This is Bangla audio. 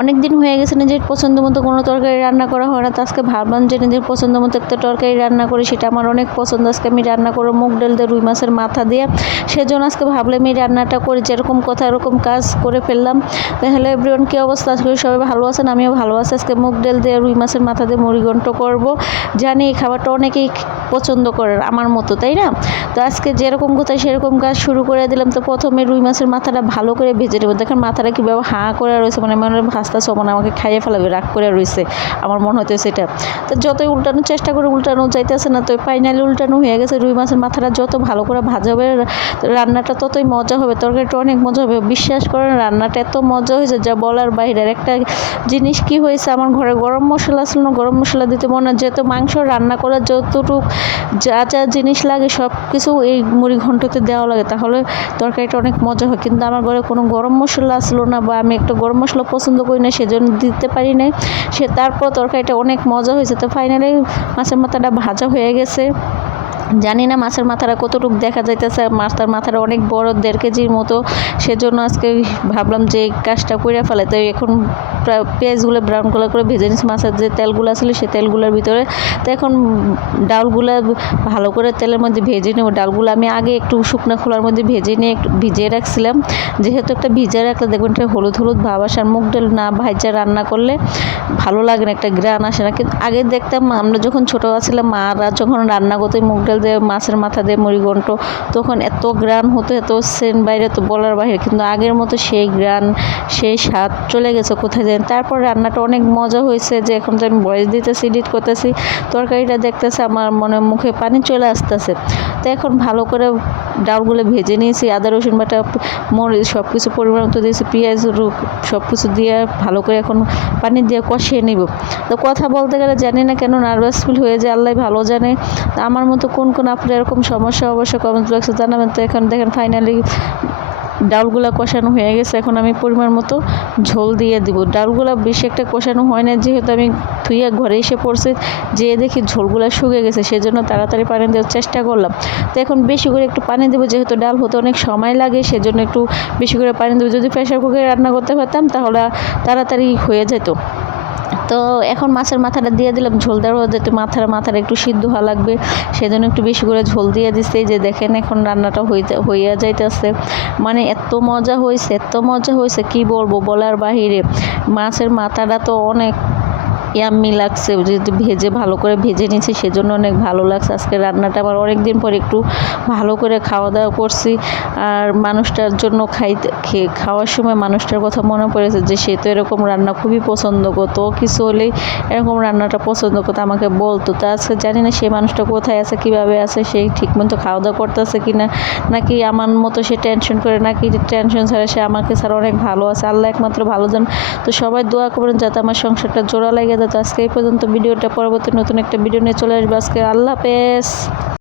অনেক দিন হয়ে গেছে নিজের পছন্দ মতো কোনো তরকারি রান্না করা হয় না, তো আজকে ভাবলাম যে নিজের পছন্দ মতো একটা তরকারি রান্না করি, সেটা আমার অনেক পছন্দ। আজকে আমি রান্না করবো মুগ ডাল দিয়ে রুই মাছের মাথা দিয়ে, সেজন্য আজকে ভাবলাম এই রান্নাটা করি, যেরকম কথা এরকম কাজ করে ফেললাম। তো হ্যালো এভরিওয়ান, কী অবস্থা? আজকে সবাই ভালো আছেন? আমিও ভালো আছি। আজকে মুগ ডাল দিয়ে রুই মাছের মাথা দিয়ে মুড়িঘণ্ট করবো। জানি এই খাবারটা অনেকেই পছন্দ করেন আমার মতো, তাই না? তো আজকে যেরকম কোথায় সেরকম কাজ শুরু করে দিলাম। তো প্রথমে রুই মাছের মাথাটা ভালো করে ভেজে নেবো। দেখেন মাথাটা কীভাবে হাঁ করে রয়েছে, মানে মনে হয় ভাজতেছে, মানে আমাকে খাইয়ে ফেলাবে, রাগ করে রয়েছে আমার মনে হতো সেটা। তো যতই উল্টানোর চেষ্টা করে উল্টানো যাইতেছে না, তো ফাইনালি উল্টানো হয়ে গেছে। রুই মাছের মাথাটা যত ভালো করে ভাজা হবে রান্নাটা ততই মজা হবে, তরকারিটা অনেক মজা হবে। বিশ্বাস করেন রান্নাটা এত মজা হয়েছে যা বলার বাইরের। একটা জিনিস কি হয়েছে, আমার ঘরে গরম মশলা ছিল না, গরম মশলা দিতে মনে হয়, যেহেতু মাংস রান্না করার যতটুকু যা যা জিনিস লাগে সব কিছু এই মুড়ি ঘন্টতে দেওয়া লাগে, তাহলে তরকারিটা অনেক মজা হয়। কিন্তু আমার ঘরে কোনো গরম মশলা আসলো না, বা আমি একটা গরম মশলা পছন্দ করি না, সেজন্য দিতে পারি নাই। তারপর তরকারিটা অনেক মজা হয়েছে। তো ফাইনালি মাছের মাথাটা ভাজা হয়ে গেছে। জানি না মাছের মাথাটা কতটুকু দেখা যাইতেছে, মাছের মাথাটা অনেক বড়, 1.5 কেজির মতো। সেজন্য আজকে ভাবলাম যে এই কাজটা করে ফেলে। তো এখন পেঁয়াজগুলো ব্রাউন কালার করে ভেজে নিচ্ছি, মাছের যে তেলগুলো ছিল সেই তেলগুলোর ভিতরে। তো এখন ডালগুলো ভালো করে তেলের মধ্যে ভেজে নেব। ডালগুলো আমি আগে একটু শুকনো খোলার মধ্যে ভেজে নিয়ে একটু ভিজিয়ে রাখছিলাম, যেহেতু একটা ভিজে রাখলে দেখবেন একটা হলুদ হলুদ ভাব আসে। আর মুগ ডাল না ভাজা রান্না করলে ভালো লাগে না, একটা গ্রান আসে না। কিন্তু আগে দেখতাম আমরা যখন ছোটো ছিলাম, মারা যখন রান্না করতো মুগ ডাল দিয়ে মাছের মাথা দিয়ে মুড়িঘণ্ট, তখন এত গ্রান হতো, এত সেন্ট বাইরে, তো বলার বাইরে। কিন্তু আগের মতো সেই গ্রান সেই স্বাদ চলে গেছে কোথায় যায়। তারপর রান্নাটা অনেক মজা হয়েছে, যে এখন যে আমি ভয়েস দিতেছি, এডিট করতেছি, তরকারিটা দেখতেছে, আমার মনে মুখে পানি চলে আসতেছে। তো এখন ভালো করে ডালগুলো ভেজে নিয়েছি, আদা রসুন বাটা মরিচ সব কিছু পরিমাণ মতো দিয়েছি, পেঁয়াজ সব কিছু দিয়ে ভালো করে এখন পানি দিয়ে কষিয়ে নিব। তো কথা বলতে গেলে জানি না কেন নার্ভাস ফিল হয়ে যায়, আল্লাহ ভালো জানে। তো আমার মতো কোন কোন আপনার এরকম সমস্যা অবশ্যই কমেন্ট বক্সে জানাবেন। তো এখন দেখেন ফাইনালি ডালগুলা কষানো হয়ে গেছে। এখন আমি পরিমাণ মতো ঝোল দিয়ে দিব। ডালগুলা বেশি একটা কষানো হয় না, যেহেতু আমি ধুইয়া ঘরে এসে পড়ছি, যেয়ে দেখি ঝোলগুলা শুকিয়ে গেছে, সেজন্য তাড়াতাড়ি পানি দেওয়ার চেষ্টা করলাম। তো এখন বেশি করে একটু পানি দেবো, যেহেতু ডাল হতে অনেক সময় লাগে, সেজন্য একটু বেশি করে পানি দেবো। যদি প্রেশার কুকারে রান্না করতে পারতাম তাহলে তাড়াতাড়ি হয়ে যেত। তো এখন মাছের মাথাটা দিয়ে দিলাম, ঝোল দেওয়ার যেহেতু মাথাটা একটু সিদ্ধ হওয়া লাগবে, সেজন্য একটু বেশি করে ঝোল দিয়ে দিচ্ছে। যে দেখেন এখন রান্নাটা হইয়া যাইতেছে, মানে এত মজা হয়েছে, এত মজা হয়েছে কি বলবো, বলার বাহিরে। মাছের মাথাটা তো অনেক ইয়াম্মি লাগছে, যেহেতু ভালো করে ভেজে নিয়েছি, সেজন্য অনেক ভালো লাগছে। আজকে রান্নাটা আমার অনেক দিন পর একটু ভালো করে খাওয়া দাওয়া করছি। আর মানুষটার জন্য খাওয়ার সময় মানুষটার কথা মনে পড়েছে, যে সে তো এরকম রান্না খুবই পছন্দ করতো, কিছু হলেই এরকম রান্নাটা পছন্দ করতো, আমাকে বলতো। তা আজকে জানি না সেই মানুষটা কোথায় আছে, কিভাবে আছে, সেই ঠিকমতো খাওয়া দাওয়া করতেছে কিনা, নাকি আমার মতো সে টেনশন করে, নাকি টেনশন ছাড়া সে আমাকে ছাড়া অনেক ভালো আছে, আল্লাহ একমাত্র ভালো জান। তো সবাই দোয়া করবেন যাতে আমার সংসারটা জোড়া লাগে। তো আজকে এই পর্যন্ত ভিডিওটা, পরবর্তী নতুন একটা ভিডিও নিয়ে চলে আসবে আজকে। আল্লাহ হাফেজ।